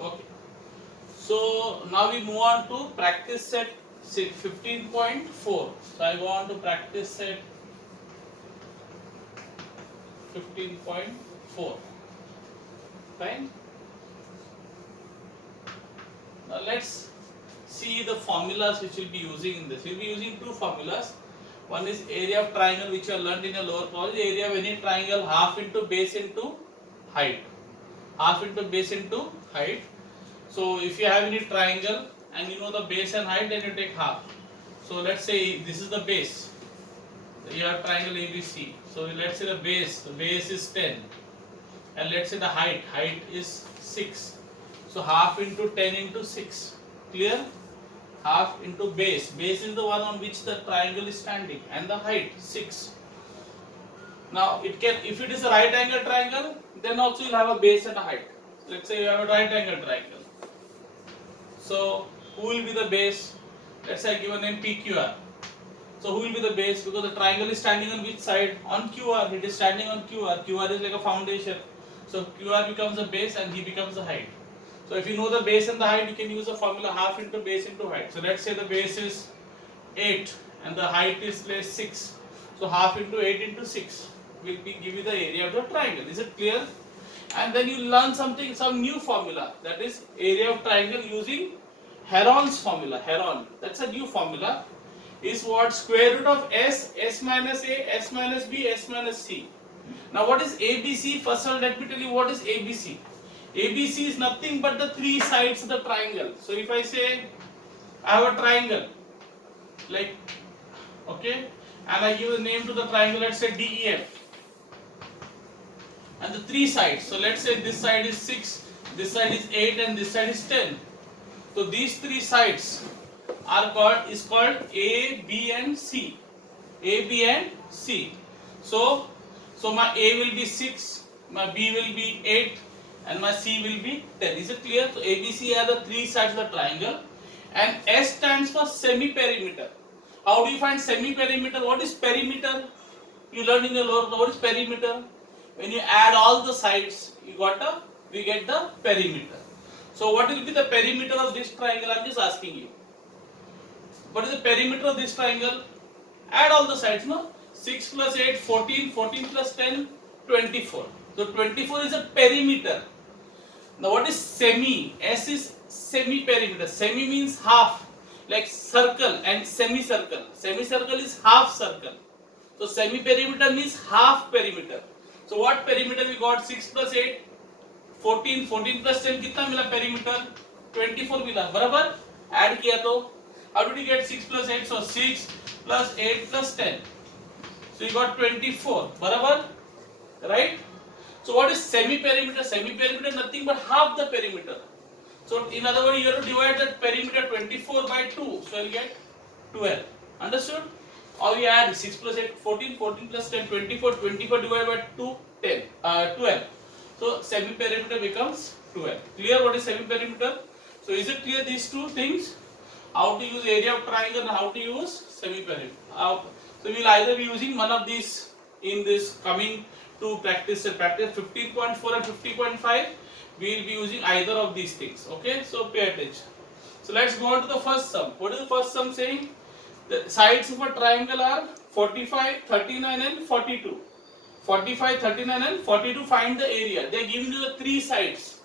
Okay. So now we move on to practice set 15.4. So I go on to practice set 15.4. Fine. Now let's see the formulas which we'll be using in this. We'll be using two formulas. One is area of triangle, which you have learned in a lower college. Area of any triangle, half into base into height. Half into base into height. So if you have any triangle and you know the base and height, then you take half. So let's say this is the base. You have triangle ABC. So let's say the base is 10, and let's say the height is 6. So half into 10 into 6. Clear? Half into base. Base is the one on which the triangle is standing, and the height 6. Now it can, if it is a right angle triangle, then also you'll have a base and a height. Let's say you have a right angle triangle. So who will be the base? Let's say I give a name PQR. So who will be the base? Because the triangle is standing on which side? On QR. It is standing on QR. QR is like a foundation. So QR becomes the base and he becomes the height. So if you know the base and the height, you can use a formula half into base into height. So let's say the base is 8 and the height is 6. So half into 8 into 6 will give you the area of the triangle. Is it clear? And then you learn some new formula, that is area of triangle using Heron's formula. Heron, that's a new formula. Is what? Square root of s minus a, s minus b, s minus c. Now what is ABC? First of all, let me tell you what is ABC. ABC is nothing but the three sides of the triangle. So if I say I have a triangle, like, okay, and I give a name to the triangle, let's say DEF, and the three sides. So let's say this side is 6, this side is 8, and this side is 10. So these three sides are called A, B, and C. A, B, and C. So my A will be 6, my B will be 8, and my C will be 10. Is it clear? So A, B, C are the three sides of the triangle, and S stands for semi-perimeter. How do you find semi-perimeter? What is perimeter? You learned in the lower. What is perimeter? When you add all the sides, we get the perimeter. So what will be the perimeter of this triangle? I am just asking you. What is the perimeter of this triangle? Add all the sides, no? 6 plus 8, 14, 14 plus 10, 24. So 24 is a perimeter. Now what is semi? S is semi-perimeter. Semi means half, like circle and semicircle. Semicircle is half circle. So semi-perimeter means half perimeter. So what perimeter we got? 6 plus 8, 14, 14 plus 10 कितना मिला perimeter? 24 मिला, बराबर? Add किया तो how did you get 6 plus 8? So 6 plus 8 plus 10. So you got 24, barabar? Right? So what is semi-perimeter? Semi-perimeter nothing but half the perimeter. So in other words, you have to divide that perimeter 24 by 2. So you get 12. Understood? Or you add 6 plus 8, 14, 14 plus 10, 24, 24 divided by 2, 10, 12. So semi-perimeter becomes 12. Clear what is semi-perimeter? So is it clear these two things? How to use area of triangle and how to use semi-perimeter. So we will either be using one of these in this coming to practice 15.4 and 50.5. We will be using either of these things. Okay, so pay attention. So let's go on to the first sum. What is the first sum saying? The sides of a triangle are 45, 39 and 42. 45, 39 and 42. Find the area. They are giving you the three sides.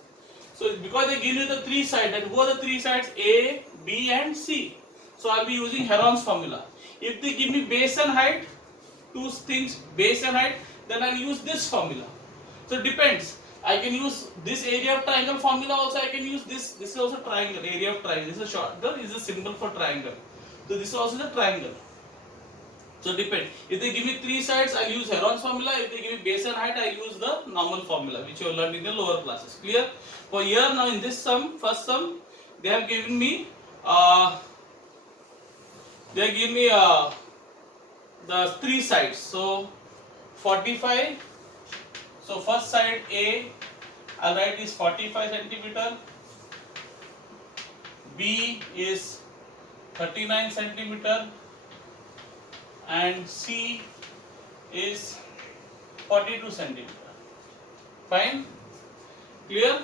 So because they give you the three sides, and who are the three sides? A, B and C. So I will be using Heron's formula. If they give me base and height, two things, base and height, then I will use this formula. So it depends. I can use this area of triangle formula also. I can use this. This is also triangle, area of triangle. This is a short, this is a symbol for triangle. So this is also the triangle. So depend. If they give me three sides, I will use Heron's formula. If they give me base and height, I will use the normal formula which you have learned in the lower classes. Clear? For here now in this sum, first sum, they have given me the three sides. So 45. So first side A, I'll write is 45 centimeter. B is 39 centimeter. And C is 42 centimeter. Fine? Clear?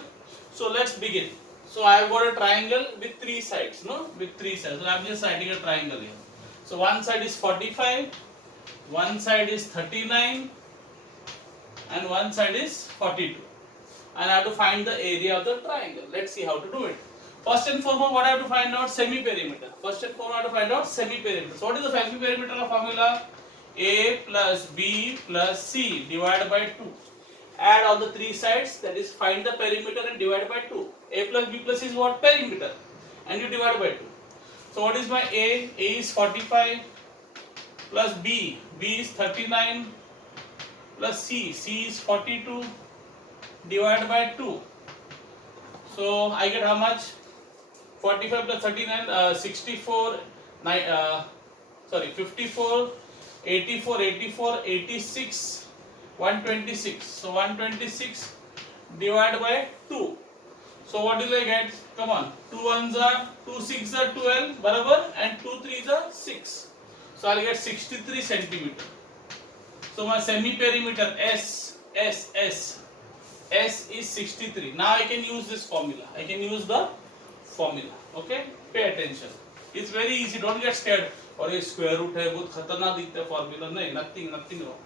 So let's begin. So I have got a triangle with three sides, no? With three sides. So I am just writing a triangle here. So one side is 45, one side is 39, and one side is 42. And I have to find the area of the triangle. Let's see how to do it. First and foremost, what I have to find out? Semi-perimeter. First and foremost, I have to find out semi-perimeter. So what is the semi-perimeter formula? A plus B plus C divided by 2. Add all the three sides, that is find the perimeter and divide by 2. A plus B plus C is what? Perimeter. And you divide by 2. So what is my A? A is 45 plus B. B is 39 plus C. C is 42 divided by 2. So I get how much? 45 plus 39, 64, 54, 84, 84, 86, 126. So 126 divided by 2. So what will I get? Come on. 2 1s are 2 6s are 12, barabar, and 2 3s are 6. So I'll get 63 centimeter. So my semi-perimeter S is 63. Now I can use this formula. I can use the formula. Okay? Pay attention. It's very easy. Don't get scared. और ये square root है, बहुत खतरनाक दिखता है formula. नहीं, nothing wrong.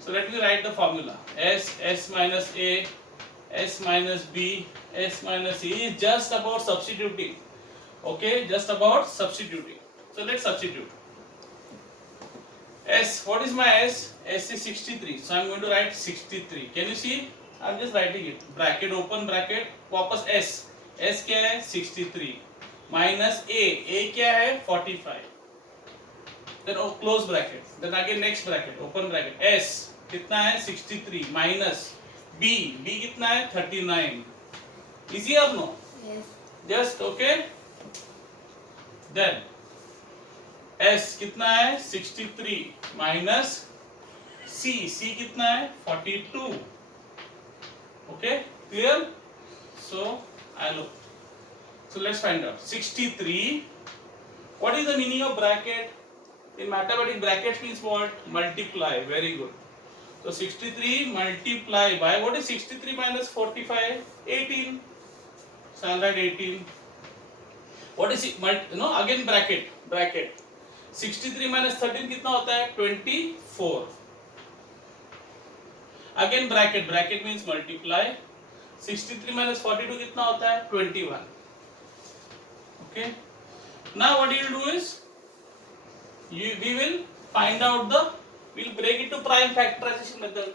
So let me write the formula. S minus A, S minus B, S minus C is just about substituting. Okay? Just about substituting. So let's substitute. S, what is my S? S is 63. So I am going to write 63. Can you see? I am just writing it. Bracket, open bracket, वापस S. S क्या है? 63. Minus A. A क्या है? 45. Then close bracket. Then again next bracket, open bracket. S कितना है? 63. Minus B. B कितना है? 39. Easy or no? Yes. Just okay. Then S कितना है? 63 minus C. C कितना है? 42. Okay, clear? So I look. So let's find out. 63. What is the meaning of bracket? In mathematics, bracket means what? Multiply. Very good. So 63 multiply by, what is 63 minus 45? 18. So I'll write 18. What is it? Again bracket. 63 minus 13 कितना होता है? 24. Again bracket means multiply. 63 minus 42 कितना होता है? 21. Okay. Now what you will do is, we will find out we'll break it to prime factorization method.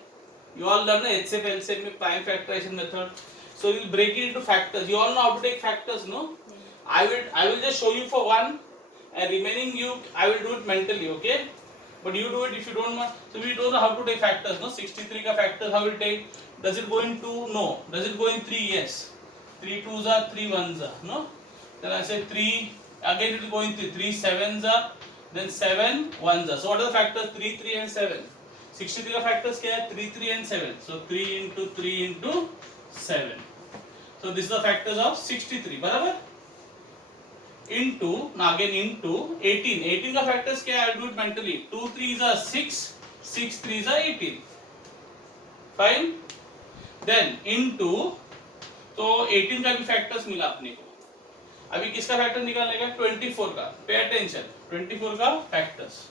You all learn HCF LCM में prime factorization method. So we'll break it into factors. You all know how to take factors, no? I will just show you for one, and remaining I will do it mentally, okay? But you do it if you don't want. So we don't know how to take factors, no? 63 का factors how will take? Does it go in 2? No. Does it go in 3? Yes. 3 2s are 3 1s are, no? Then I say 3. Again it will go in 3. 3 7s are. Then 7 1s are. So what are the factors? 3 3 and 7. 63 का factors क्या है? 3 3 and 7. So 3 into 3 into 7. So this is the factors of 63. बराबर? Into, now again into 18. 18 का factors क्या है? I'll do it mentally. 2 3s are 6. 6 3s are 18. Fine? Then into, तो 18 का भी factors मिला अपने को. अभी किसका factor निकालने का? 24 का. Pay attention. 24 का factors.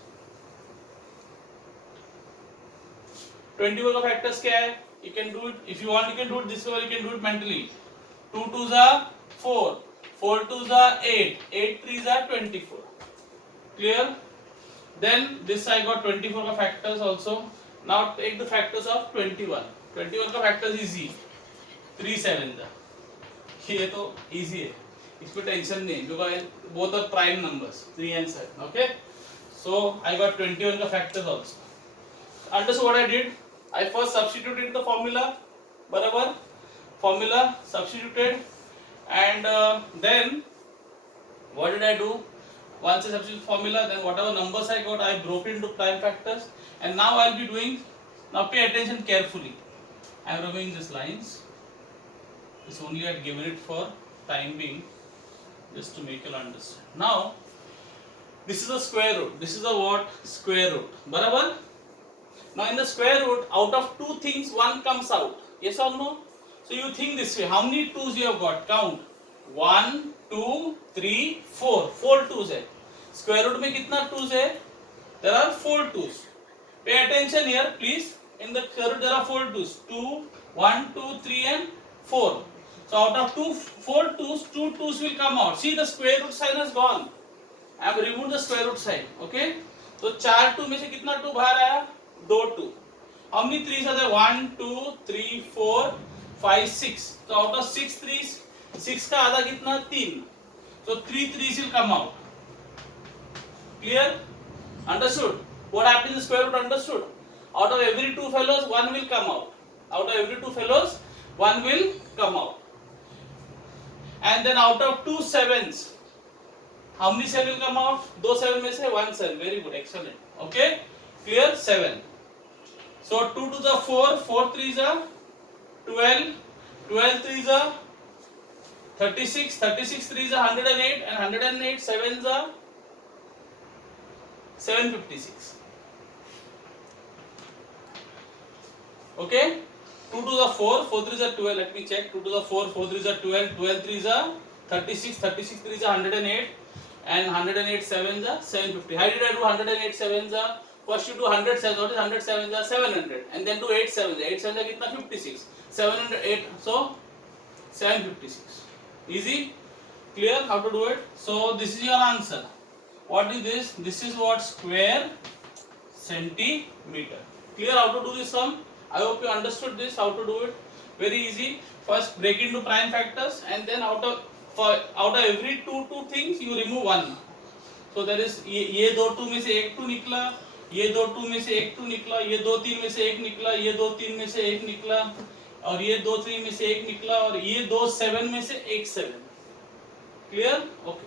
24 का factors क्या है? You can do it, if you want you can do it this way or you can do it mentally. 2 2s are 4. 4 2s are 8. 8 3s are 24. Clear? Then this I got 24 का factors also. Now take the factors of 21. 21 का factors easy. 3 7 का. ये तो easy है. इसमें tension नहीं because both are prime numbers, 3 and 7. Okay? So I got 21 का factors also. Understood what I did? I first substituted the formula. बराबर? Formula substituted, and then what did I do? Once I substitute formula, then whatever numbers I got, I broke it into prime factors, and now I'll be doing. Now pay attention carefully. I am removing these lines. This only I had given it for time being, just to make you understand. Now this is a square root. This is a what? Square root. Barabar? Now in the square root, out of two things, one comes out. Yes or no? So you think this way. How many 2's you have got? Count. 1, 2, 3, 4. 4 2's है. Square root में कितना 2's है? There are 4 2's. Pay attention here, please. In the square root there are 4 2's. 2, 1, 2, 3 and 4. So out of 4 2's, 2 2's will come out. See, the square root sign has gone. I have removed the square root sign. Okay? So 4 2 में से कितना 2 बाहर आया? 2 2. How many 3's are there? 1, 2, 3, 4, 5, 6. So out of 6 3's, 6 का आधा कितना? 3. So 3 3's will come out. Clear? Understood? What happens in square root? Understood? Out of every 2 fellows, 1 will come out. Out of every 2 fellows, 1 will come out. And then out of 2 7's, how many 7 will come out? 2 7 में से 1 7. Very good, excellent. Okay? Clear? 7. So 2 to the 4, 4 3's are 12, 12 3's are 36, 36 3's are 108, and 108 7's are 756. Okay? 2 to the 4, 4 3's are 12. Let me check. 2 to the 4, 4 3's are 12, 12 3's are 36, 36 3's are 108, and 108 7's are 750. How did I do 108 7's are? First you do 100 7's. What is 100 7's are? 700. And then do 8 7's. 8 7's are kitna? 56. 708. So 756. Easy? Clear how to do it? So this is your answer. What is this? This is what? Square centimeter. Clear how to do this sum? I hope you understood this, how to do it. Very easy. First break into prime factors, and then out of every two things you remove one. So there is ये दो 2 में से एक 2 निकला, ये दो 2 में से एक 2 निकला, ये दो 3 में से एक निकला, ये दो 3 में से एक निकला, और ये दो 3 में से एक निकला, और ये दो 7 में से एक 7. Clear? Okay.